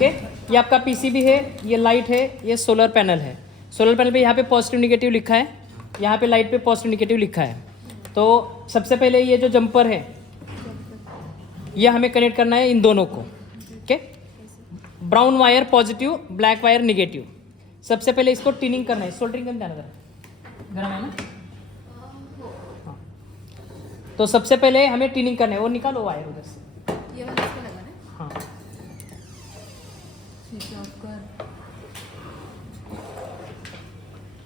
Okay. ये आपका PCB है, ये लाइट है, ये सोलर पैनल है। सोलर पैनल पे यहाँ पे पॉजिटिव निगेटिव लिखा है, यहाँ पे लाइट पे पॉजिटिव निगेटिव लिखा है। तो सबसे पहले ये जो जंपर है ये हमें कनेक्ट करना है इन दोनों को। Okay, brown wire positive, black wire negative. सबसे पहले इसको टिनिंग करना है। सोल्डरिंग करना है, गर्म है ना? हाँ। तो सबसे पहले हमें टिनिंग करना है। वो निकालो वायर उधर से। ये वाला इसको लगाना है। हाँ, स्विच ऑफ कर।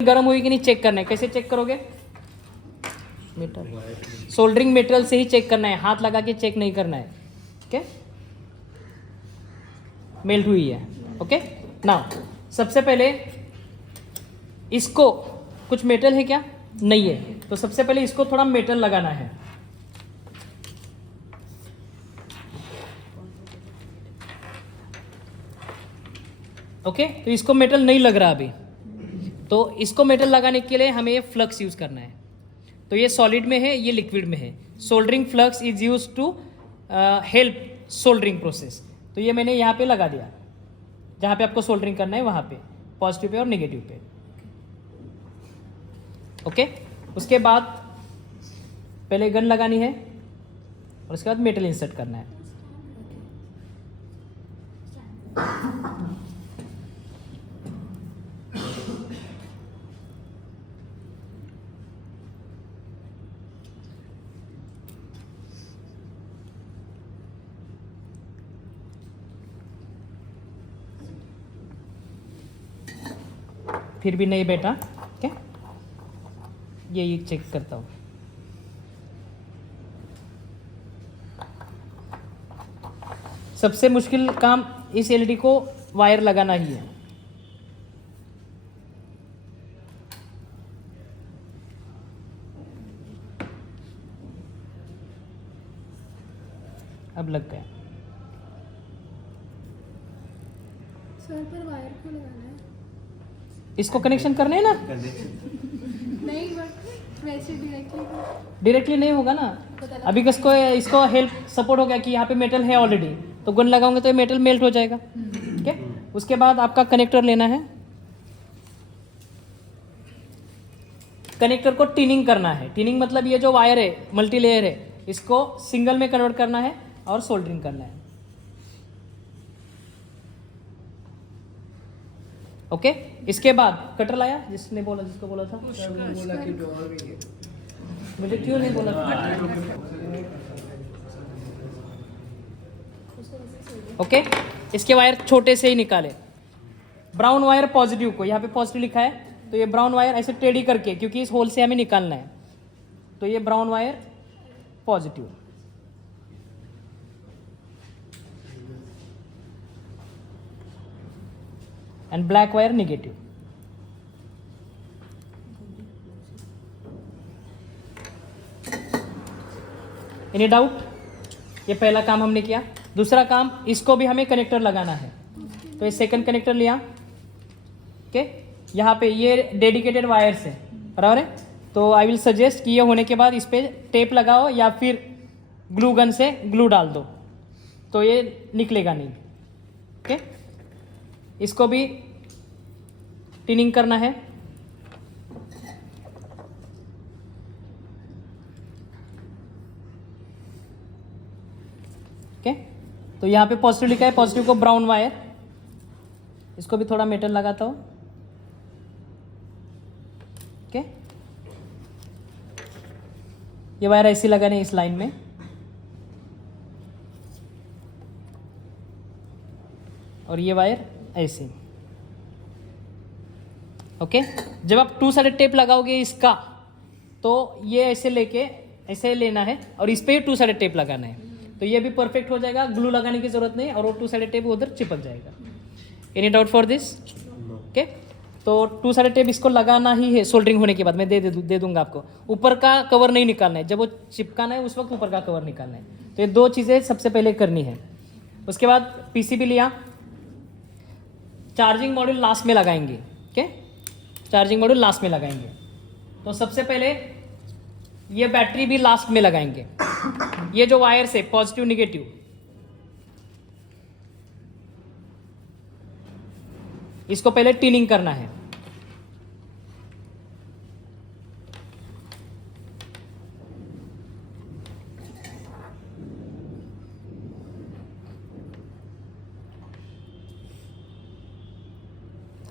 गर्म हुई कि नहीं चेक करना है। कैसे चेक करोगे? मेटल, सोल्डरिंग मेटेरियल से ही चेक करना है, हाथ लगा के चेक नहीं करना है। ओके, मेल्ट हुई है। ओके, नाउ सबसे पहले इसको, कुछ मेटल है क्या? नहीं है। तो सबसे पहले इसको थोड़ा मेटल लगाना है। ओके, तो इसको मेटल नहीं लग रहा अभी, तो इसको मेटल लगाने के लिए हमें फ्लक्स यूज करना है। तो ये सॉलिड में है, ये लिक्विड में है। Soldering flux is use to help soldering process. तो ये मैंने यहाँ पे लगा दिया, जहाँ पे आपको सोल्डरिंग करना है वहाँ पे, पॉजिटिव पे और नेगेटिव पे। ओके, उसके बाद पहले गन लगानी है और उसके बाद मेटल इंसर्ट करना है। फिर भी नहीं बैठा, ओके, ये चेक करता हूँ। सबसे मुश्किल काम इस एलईडी को वायर लगाना ही है। अब लग गया। सर पर वायर क्यों लगाना है? इसको कनेक्शन करने हैं ना, नहीं बट वैसे डायरेक्टली नहीं होगा ना। अभी इसको हेल्प सपोर्ट हो गया कि यहाँ पे मेटल है ऑलरेडी, तो गन लगाओगे तो ये मेटल मेल्ट हो जाएगा। ठीक है, उसके बाद आपका कनेक्टर लेना है। कनेक्टर को टिनिंग करना है। टिनिंग मतलब ये जो वायर है, मल्टी लेयर है, इसको सिंगल में कन्वर्ट करना है और सोल्डरिंग करना है। ओके, इसके बाद कटर लाया, जिसको बोला था, मुझे क्यों नहीं बोला था? ओके, इसके वायर छोटे से ही निकाले। ब्राउन वायर पॉजिटिव को, यहाँ पे पॉजिटिव लिखा है, तो ये ब्राउन वायर ऐसे टेढ़ी करके, क्योंकि इस होल से हमें निकालना है, तो ये brown wire positive, and black wire negative. Any doubt? ये पहला काम हमने किया। दूसरा काम, इसको भी हमें कनेक्टर लगाना है। तो ये सेकंड कनेक्टर लिया। ओके, यहाँ पे ये डेडिकेटेड वायर्स है, बराबर है। तो आई विल सजेस्ट कि ये होने के बाद इस पे टेप लगाओ या फिर ग्लू गन से ग्लू डाल दो, तो ये निकलेगा नहीं। ओके, इसको भी टिनिंग करना है। ओके, तो यहाँ पे पॉजिटिव लिखा है, पॉजिटिव को ब्राउन वायर, इसको भी थोड़ा मेटल लगाता हूँ। ओके, ये वायर ऐसी लगानी है इस लाइन में, और ये वायर ऐसी। ओके, जब आप 2 साइडेड टेप लगाओगे इसका, तो ये ऐसे लेके ऐसे लेना है और इस पे 2 साइडेड टेप लगाना है, तो ये भी परफेक्ट हो जाएगा। ग्लू लगाने की जरूरत नहीं, और वो 2 साइडेड टेप उधर चिपक जाएगा। Any doubt for this? Okay, तो 2 साइडेड टेप इसको लगाना ही है। सोल्डरिंग होने के बाद मैं दे दूंगा आपको। ऊपर का कवर नहीं निकालना है, जब वो चिपकाना है उस वक्त ऊपर का कवर निकालना है। तो ये 2 चीज़ें सबसे पहले करनी है। उसके बाद पीसीबी लिया, चार्जिंग मॉड्यूल लास्ट में लगाएंगे। ओके, चार्जिंग मॉड्यूल लास्ट में लगाएंगे। तो सबसे पहले ये बैटरी भी लास्ट में लगाएंगे। ये जो वायर्स है पॉजिटिव निगेटिव, इसको पहले टीनिंग करना है।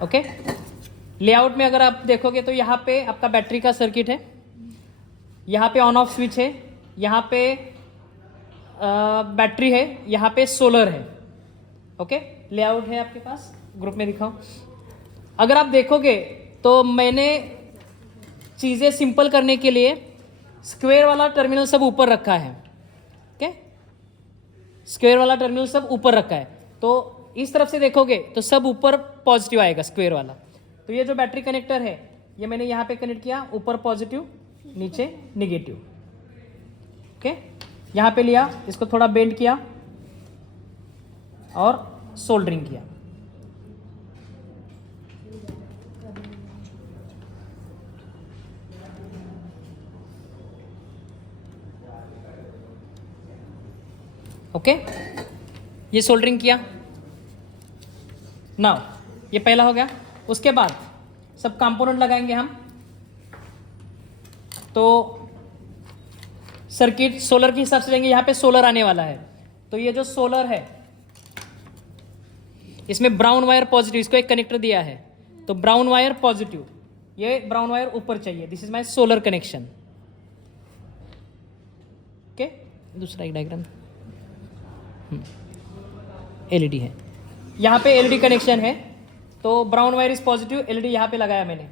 ओके, लेआउट में अगर आप देखोगे तो यहाँ पे आपका बैटरी का सर्किट है, यहाँ पे ऑन ऑफ स्विच है, यहाँ पे बैटरी है, यहाँ पे सोलर है। ओके, लेआउट है आपके पास, ग्रुप में दिखाओ। अगर आप देखोगे तो मैंने चीज़ें सिंपल करने के लिए स्क्वायर वाला टर्मिनल सब ऊपर रखा है। ओके, स्क्वायर वाला टर्मिनल सब ऊपर रखा है, तो इस तरफ से देखोगे तो सब ऊपर पॉजिटिव आएगा स्क्वायर वाला। तो ये जो बैटरी कनेक्टर है ये मैंने यहाँ पे कनेक्ट किया, ऊपर पॉजिटिव नीचे निगेटिव। ओके, यहाँ पे लिया, इसको थोड़ा बेंड किया और सोल्डरिंग किया। ओके, ये सोल्डरिंग किया। नाउ ये पहला हो गया। उसके बाद सब कंपोनेंट लगाएंगे हम। तो सर्किट सोलर के हिसाब से लेंगे, यहाँ पे सोलर आने वाला है। तो ये जो सोलर है इसमें ब्राउन वायर पॉजिटिव, इसको एक कनेक्टर दिया है तो ब्राउन वायर पॉजिटिव, ये ब्राउन वायर ऊपर चाहिए। This is my solar connection. Okay, दूसरा एक डायग्राम एलईडी है, यहाँ पे एलईडी कनेक्शन है तो brown wire is positive, LED यहाँ पे लगाया मैंने,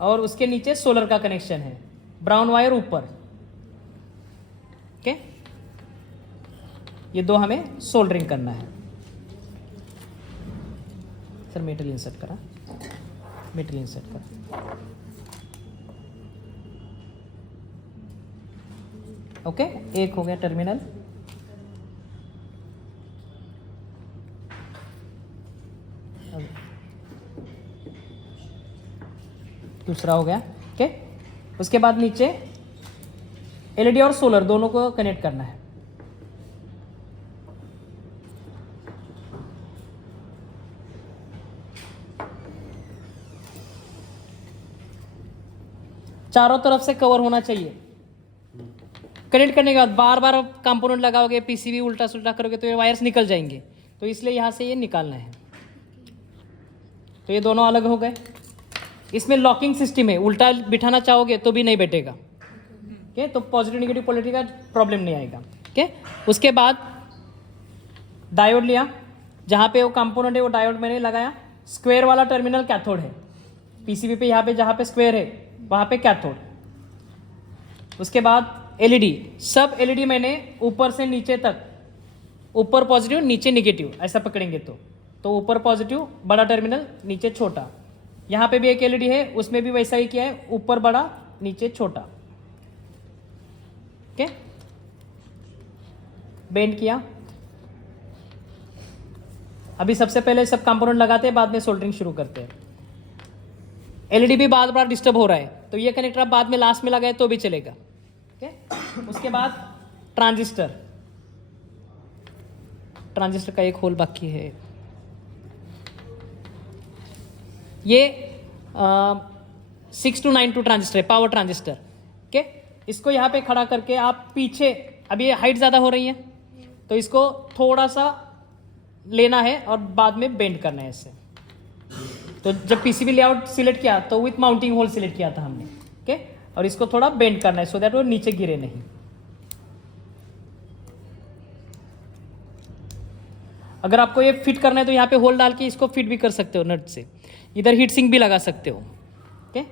और उसके नीचे सोलर का कनेक्शन है, ब्राउन वायर ऊपर। ओके, ये दो हमें सोल्डरिंग करना है। सर मेटल इंसर्ट करा, मेटल इंसर्ट करा। ओके, एक हो गया टर्मिनल। दूसरा हो गया। ओके, उसके बाद नीचे एलईडी और सोलर दोनों को कनेक्ट करना है। चारों तरफ से कवर होना चाहिए। कनेक्ट करने के बाद बार बार कंपोनेंट लगाओगे, पीसीबी उल्टा सुल्टा करोगे तो ये वायर्स निकल जाएंगे, तो इसलिए यहाँ से ये निकालना है। तो ये दोनों अलग हो गए। इसमें लॉकिंग सिस्टम है, उल्टा बिठाना चाहोगे तो भी नहीं बैठेगा। ओके, तो पॉजिटिव नेगेटिव पोलैरिटी का प्रॉब्लम नहीं आएगा। ओके, उसके बाद डायोड लिया, जहाँ पे वो कंपोनेंट है वो डायोड मैंने लगाया। स्क्वायर वाला टर्मिनल कैथोड है, पीसीबी पे यहाँ पे जहाँ पे स्क्वायर है वहाँ पे कैथोड। उसके बाद एलईडी, सब एलईडी मैंने ऊपर से नीचे तक, ऊपर पॉजिटिव नीचे निगेटिव ऐसा पकड़ेंगे तो ऊपर पॉजिटिव बड़ा टर्मिनल नीचे छोटा। यहाँ पे भी एक एलईडी है, उसमें भी वैसा ही किया है, ऊपर बड़ा नीचे छोटा। ओके, बेंड किया। अभी सबसे पहले सब कंपोनेंट लगाते हैं, बाद में सोल्डरिंग शुरू करते हैं। एलईडी भी बार बार डिस्टर्ब हो रहा है तो ये कनेक्टर आप बाद में लास्ट में लगाए तो भी चलेगा। ओके, उसके बाद ट्रांजिस्टर, ट्रांजिस्टर का एक होल बाकी है। ये 6 to 9 ट्रांजिस्टर है, पावर ट्रांजिस्टर। ओके, इसको यहाँ पे खड़ा करके आप पीछे, अभी ये हाइट ज़्यादा हो रही है तो इसको थोड़ा सा लेना है और बाद में बेंड करना है इससे। तो जब पीसीबी लेआउट सिलेक्ट किया तो विथ माउंटिंग होल सिलेक्ट किया था हमने। ओके, और इसको थोड़ा बेंड करना है सो दैट वो नीचे गिरे नहीं। अगर आपको ये फिट करना है तो यहाँ पे होल डाल के इसको फिट भी कर सकते हो नट से, इधर हीट सिंक भी लगा सकते हो। ओके,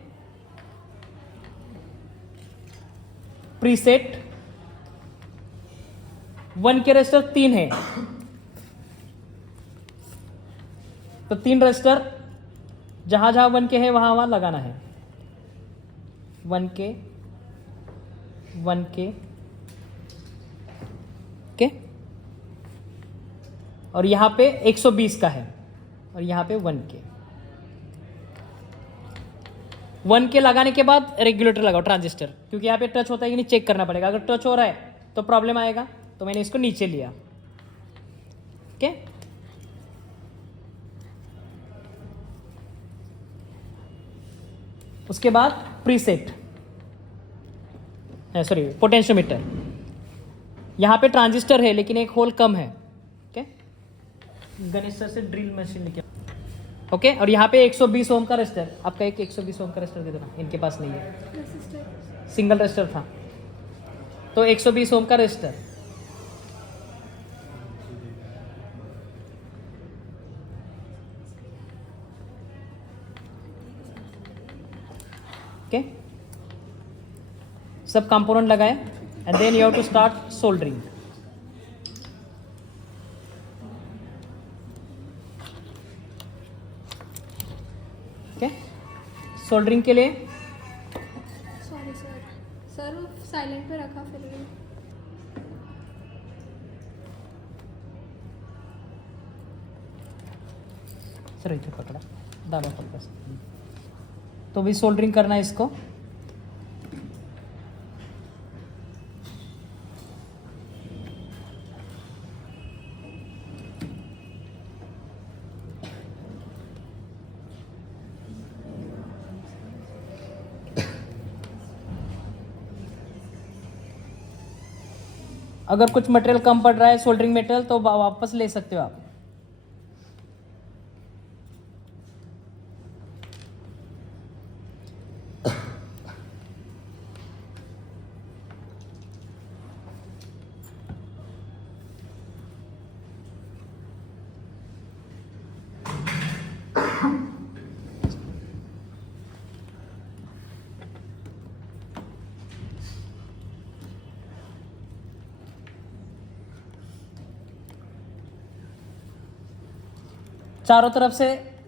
प्रीसेट 1 के रेजिस्टर 3 है तो 3 रेजिस्टर जहां जहां 1 के है वहां वहां लगाना है। 1 के 1 के ओके, और यहाँ पे 120 का है और यहाँ पे 1 के। 1 के लगाने के बाद रेगुलेटर लगाओ ट्रांजिस्टर, क्योंकि यहाँ पे टच होता है कि नहीं चेक करना पड़ेगा। अगर टच हो रहा है तो प्रॉब्लम आएगा, तो मैंने इसको नीचे लिया। ओके, उसके बाद प्रीसेट, सॉरी पोटेंशियोमीटर। यहाँ पे ट्रांजिस्टर है लेकिन एक होल कम है। ओके, गणेश सर से ड्रिल मशीन लेके। ओके, और यहाँ पे 120 ओम का रेजिस्टर, आपका एक 120 ओम का रेजिस्टर दे देना, इनके पास नहीं है, रेसिस्टर। सिंगल रेजिस्टर था, तो 120 ओम का रेजिस्टर। ओके, सब कंपोनेंट लगाए and then you have to start soldering. Okay, soldering के लिए सॉरी सर, सर वो साइलेंट पे रखा फिर भी। सर इधर पकड़ा, दाबा पकड़ा। तो भी सोल्डरिंग करना है इसको। अगर कुछ मटेरियल कम पड़ रहा है सोल्डरिंग मटेरियल तो वापस ले सकते हो आप। चारों तरफ से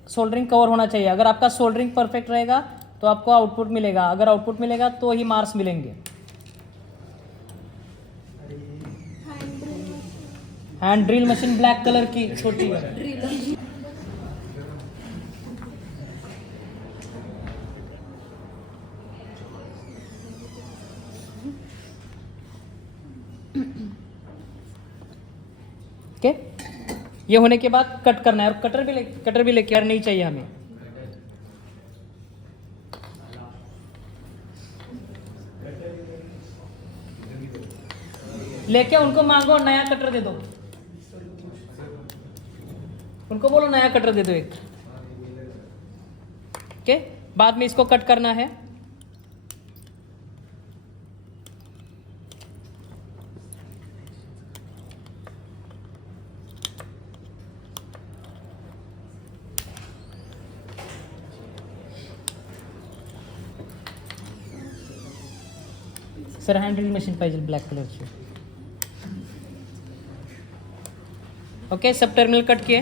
सोल्डरिंग कवर होना चाहिए। अगर आपका सोल्डरिंग परफेक्ट रहेगा तो आपको आउटपुट मिलेगा, अगर आउटपुट मिलेगा तो ही मार्क्स मिलेंगे। Hand drill machine black colour की छोटी है। ओके, ये होने के बाद कट करना है, और कटर भी लेके नहीं चाहिए हमें। लेके उनको मांगो नया कटर दे दो, उनको बोलो नया कटर दे दो एक। ओके, बाद में इसको कट करना है। सर हँड ड्रिल मशीन पाहिजे ब्लॅक कलरची। ओके, सब टर्मिनल कट किए।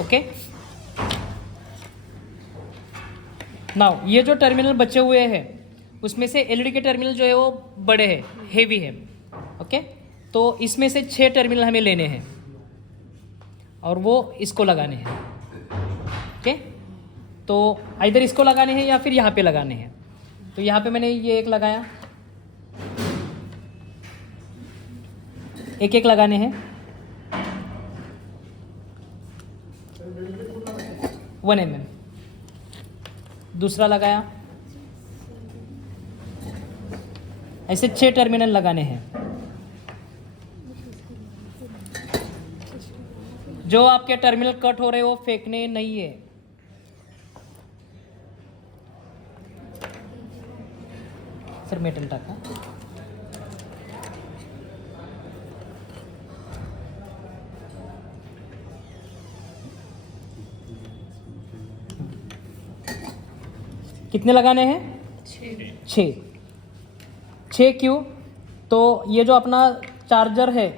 ओके, नाउ ये जो टर्मिनल बचे हुए हैं उसमें से एलईडी के टर्मिनल जो है वो बड़े हैं, हेवी है। ओके, तो इसमें से 6 टर्मिनल हमें लेने हैं और वो इसको लगाने हैं। ओके, तो इधर इसको लगाने हैं या फिर यहाँ पे लगाने हैं। तो यहाँ पे मैंने ये एक लगाया, एक एक लगाने हैं। 1 mm, दूसरा लगाया। ऐसे 6 टर्मिनल लगाने हैं। जो आपके टर्मिनल कट हो रहे हो वो फेंकने नहीं है। सर मेटल टाका। कितने लगाने हैं? 6। 6 क्यों? तो ये जो अपना चार्जर है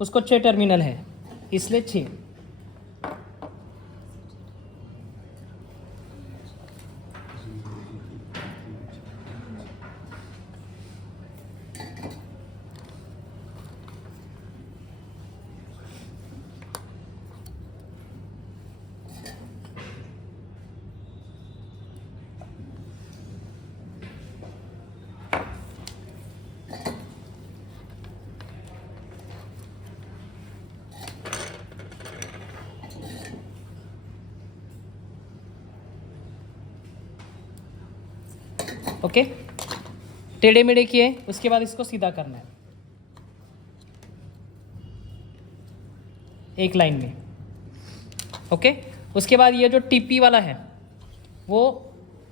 उसको 6 टर्मिनल है, इसलिए 6। ओके, टेढ़े मेढ़े किए, उसके बाद इसको सीधा करना है एक लाइन में। ओके, उसके बाद ये जो टीपी वाला है वो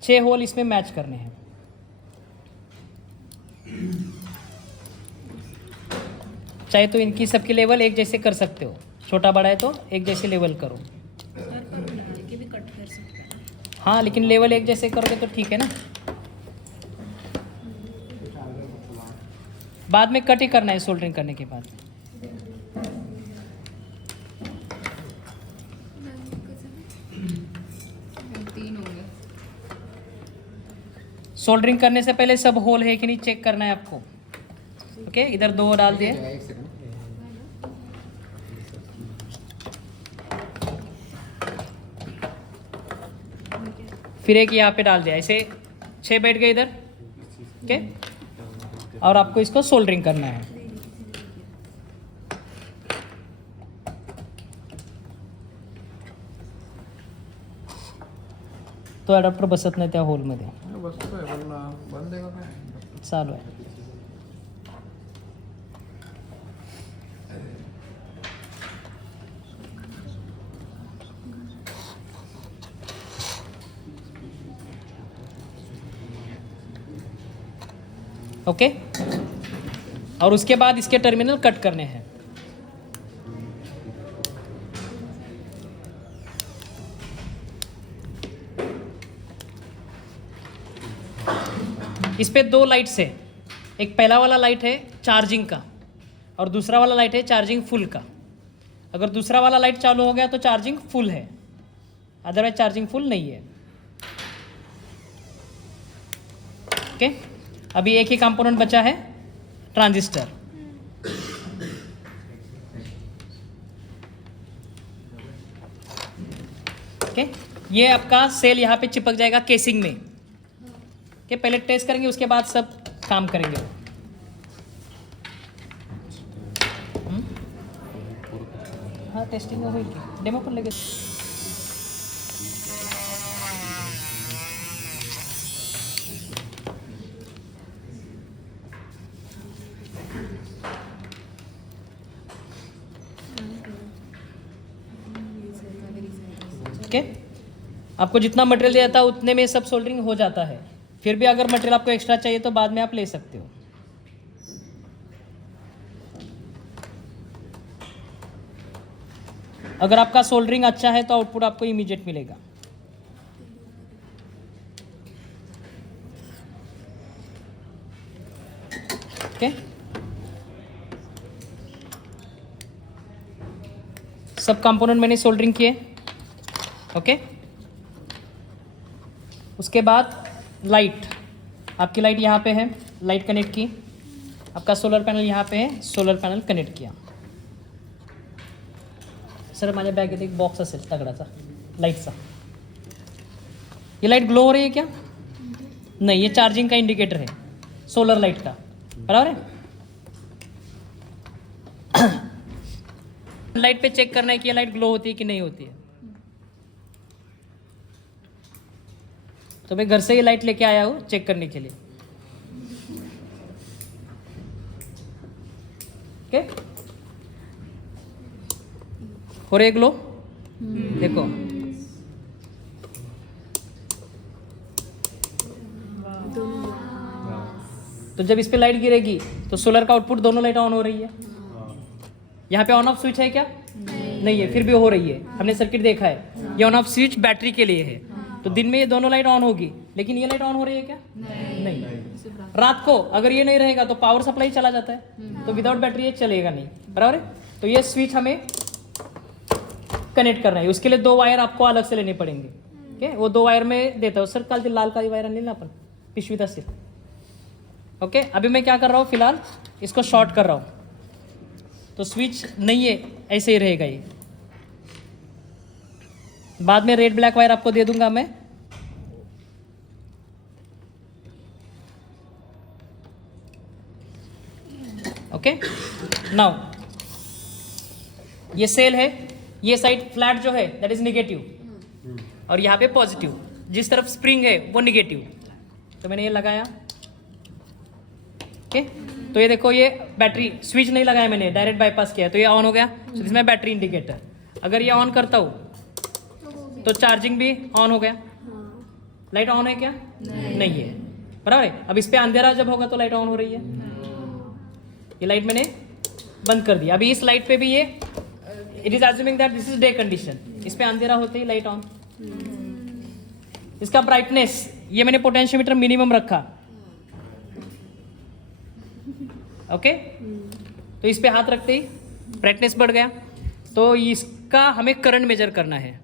6 होल इसमें मैच करने हैं। चाहे तो इनकी सबकी लेवल एक जैसे कर सकते हो, छोटा बड़ा है तो एक जैसे लेवल करो। हाँ, लेकिन लेवल एक जैसे करोगे तो ठीक है ना। बाद में कट ही करना है सोल्डरिंग करने के बाद। सोल्डरिंग करने से पहले सब होल है कि नहीं चेक करना है आपको। ओके, इधर 2 डाल दिए। फिर एक यहाँ पे डाल दिया, ऐसे 6 बैठ गए इधर। ओके, और आपको इसको सोल्डरिंग करना है। तो अडॅप्टर बसत नाही त्या होलमध्ये, चालू आहे। ओके, और उसके बाद इसके टर्मिनल कट करने हैं। इस पे 2 लाइट्स है, एक पहला वाला लाइट है चार्जिंग का और दूसरा वाला लाइट है चार्जिंग फुल का। अगर दूसरा वाला लाइट चालू हो गया तो चार्जिंग फुल है, अदरवाइज चार्जिंग फुल नहीं है। ओके, अभी एक ही कंपोनेंट बचा है, ट्रांजिस्टर। ओके, ये आपका सेल यहाँ पे चिपक जाएगा केसिंग में। ओके, पहले टेस्ट करेंगे उसके बाद सब काम करेंगे। हाँ, टेस्टिंग हो गई, डेमो पर लगे। ओके, आपको जितना मटेरियल दिया था उतने में सब सोल्डरिंग हो जाता है। फिर भी अगर मटेरियल आपको एक्स्ट्रा चाहिए तो बाद में आप ले सकते हो। अगर आपका सोल्डरिंग अच्छा है तो आउटपुट आपको इमीडिएट मिलेगा। ओके, सब कंपोनेंट मैंने सोल्डरिंग किए। ओके, उसके बाद लाइट, आपकी लाइट यहाँ पे है, लाइट कनेक्ट की। आपका सोलर पैनल यहाँ पे है, सोलर पैनल कनेक्ट किया। सर माझ्या बॅगेत एक बॉक्स असेल तगडाचा लाईटचा। ये लाइट ग्लो हो रही है क्या? नहीं, ये चार्जिंग का इंडिकेटर है, सोलर लाइट का, बराबर है। लाइट पे चेक करना है कि ये लाइट ग्लो होती है कि नहीं होती है। तो मैं घर से ही लाइट लेके आया हूँ चेक करने के लिए। ओके, हो रही है ग्लो, देखो। तो जब इस पे लाइट गिरेगी तो सोलर का आउटपुट दोनों लाइट ऑन हो रही है। यहाँ पे ऑन ऑफ स्विच है क्या? नहीं है, फिर भी हो रही है। हमने सर्किट देखा है, ये ऑन ऑफ स्विच बैटरी के लिए है। तो दिन में ये दोनों लाइट ऑन होगी, लेकिन ये लाइट ऑन हो रही है क्या? नहीं। रात को अगर ये नहीं रहेगा तो पावर सप्लाई चला जाता है, तो विदाउट बैटरी ये चलेगा नहीं, बराबर है। तो ये स्विच हमें कनेक्ट करना है, उसके लिए 2 वायर आपको अलग से लेने पड़ेंगे। ओके, वो 2 वायर में देता हूँ। सर कल लाल काली वायर आणली ना अपन पिशवीत असेल। ओके, अभी मैं क्या कर रहा हूँ, फिलहाल इसको शॉर्ट कर रहा हूँ। तो स्विच नहीं है, ऐसे ही रहेगा ये। बाद में रेड ब्लैक वायर आपको दे दूंगा मैं। ओके, नाउ ये सेल है, ये साइड फ्लैट जो है दैट इज नेगेटिव और यहाँ पे पॉजिटिव। जिस तरफ स्प्रिंग है वो नेगेटिव, तो मैंने ये लगाया, ओके। तो ये देखो, ये बैटरी स्विच नहीं लगाया मैंने, डायरेक्ट बाईपास किया, तो ये ऑन हो गया। सो इसमें बैटरी इंडिकेटर, अगर ये ऑन करता हूँ तो चार्जिंग भी ऑन हो गया। लाइट ऑन है क्या? नहीं है, बराबर है। अब इस पे अंधेरा जब होगा तो लाइट ऑन हो रही है। ये लाइट मैंने बंद कर दिया। अभी इस लाइट पे भी ये it is assuming that this is day condition, इस पे अंधेरा होते ही लाइट ऑन। इसका ब्राइटनेस ये मैंने पोटेंशियोमीटर मिनिमम रखा, ओके। तो इस पे हाथ रखते ही ब्राइटनेस बढ़ गया। तो इसका हमें करंट मेजर करना है।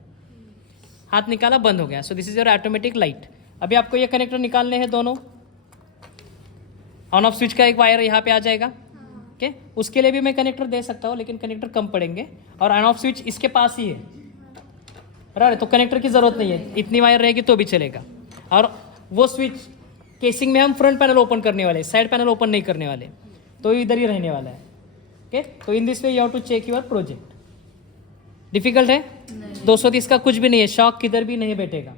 हाथ निकाला, बंद हो गया। So this is your automatic light. अभी आपको ये कनेक्टर निकालने हैं दोनों। ऑन ऑफ स्विच का एक वायर यहाँ पे आ जाएगा, ओके। उसके लिए भी मैं कनेक्टर दे सकता हूँ, लेकिन कनेक्टर कम पड़ेंगे। और ऑन ऑफ स्विच इसके पास ही है, बराबर, तो कनेक्टर की जरूरत नहीं है, इतनी वायर रहेगी तो भी चलेगा। और वो स्विच केसिंग में हम फ्रंट पैनल ओपन करने वाले, साइड पैनल ओपन नहीं करने वाले, तो इधर ही रहने वाला है, ओके। तो in this way you have to check your project. Difficult है? 230 का कुछ भी नहीं है, शॉक किधर भी नहीं बैठेगा।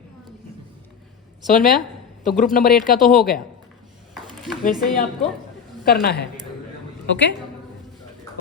समझ में आया? तो ग्रुप नंबर 8 का तो हो गया, वैसे ही आपको करना है, ओके।